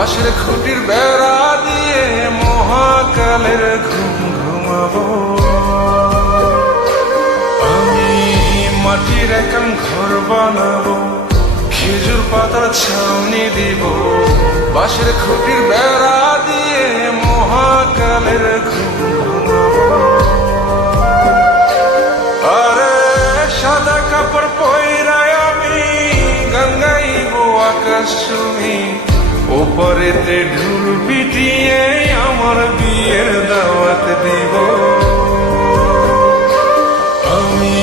বাঁশের খুঁটির বেড়া দিয়ে মহাকালের ঘুম ঘুমাবো। আমি মাটির একান ঘর বানাবো, খেজুর পাতার ছাউনি দিব, বাঁশের খুঁটির বেড়া দিয়ে মহাকালের ঘুম ঘুমাবো। আরে সাদা কাপড় পয়রায় আমি গান গাইবো আকাশ ছুঁই, ওপরেতে ঢুল পিটিয়ে আমার বিয়ের দাওয়াত দিব। আমি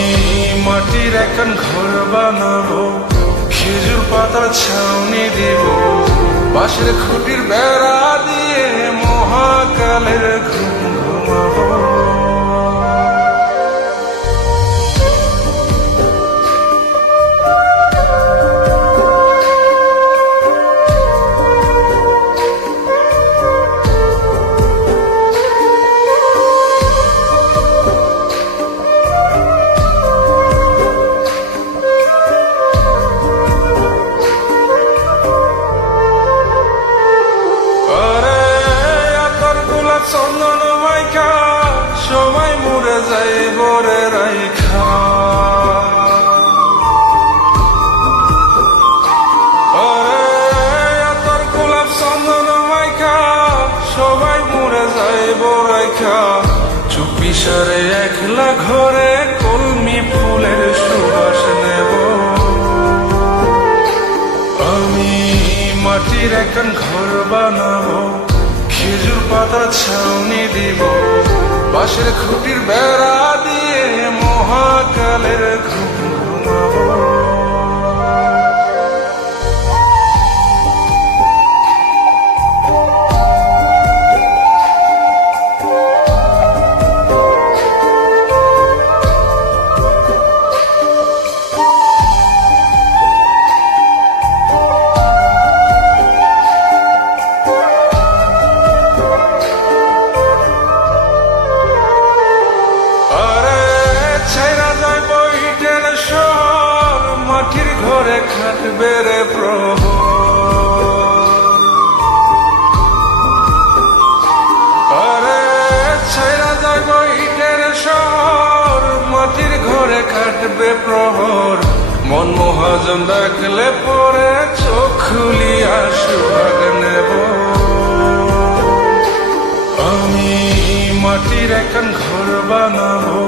মাটির একান ঘর বানাবো, খেজুর পাতার ছাউনি দিব, বাঁশের খুঁটির বেড়া দিয়ে মহাকালের ঘুম ঘুমাবো। চন্দন মাইকা সবাই মরে যাই বরে রাইখা, তোর গোলাপ চন্দন মাইকা সবাই মরে যাই বরাইখা, চুপি সারে একলা ঘরে কলমি ফুলের সুবাস নেব। আমি মাটির একান ঘর বানাবো, খেজুর পাতার ছাউনি দিব, বাঁশের খুঁটির বেড়া দিয়ে মহাকালের ঘুম ঘুমাবো। মাটির ঘরে খাটবে রে প্রহর, আরে ছাইরা যাইব ইটের শহর, মাটির ঘরে খাটবে প্রহর, মন মহাজন ডাকলে পরে চোখ খুলিয়া সুভাগ নেব। আমি মাটির একান ঘর বানাবো,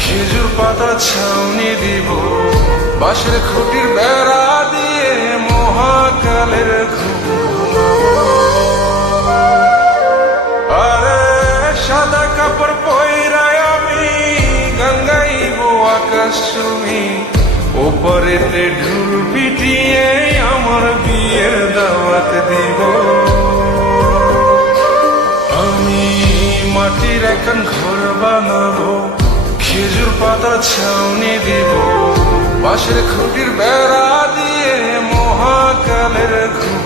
খেজুর পাতার ছাউনি দিব, বাঁশের খুঁটির বেড়া দিয়ে মহাকালের ঘুম ঘুমাবো। আরে সাদা কাপড় পয়রায় আমি গান গাইবো আকাশ ছুঁই, ওপরেতে ঢুল পিটিয়ে আমার বিয়ের দাওয়াত দিব। আমি মাটির একান ঘর বানাবো, খেজুর পাতার ছাউনি দিব, বাঁশের খুঁটির বেড়া দিয়ে মহাকালের ঘুম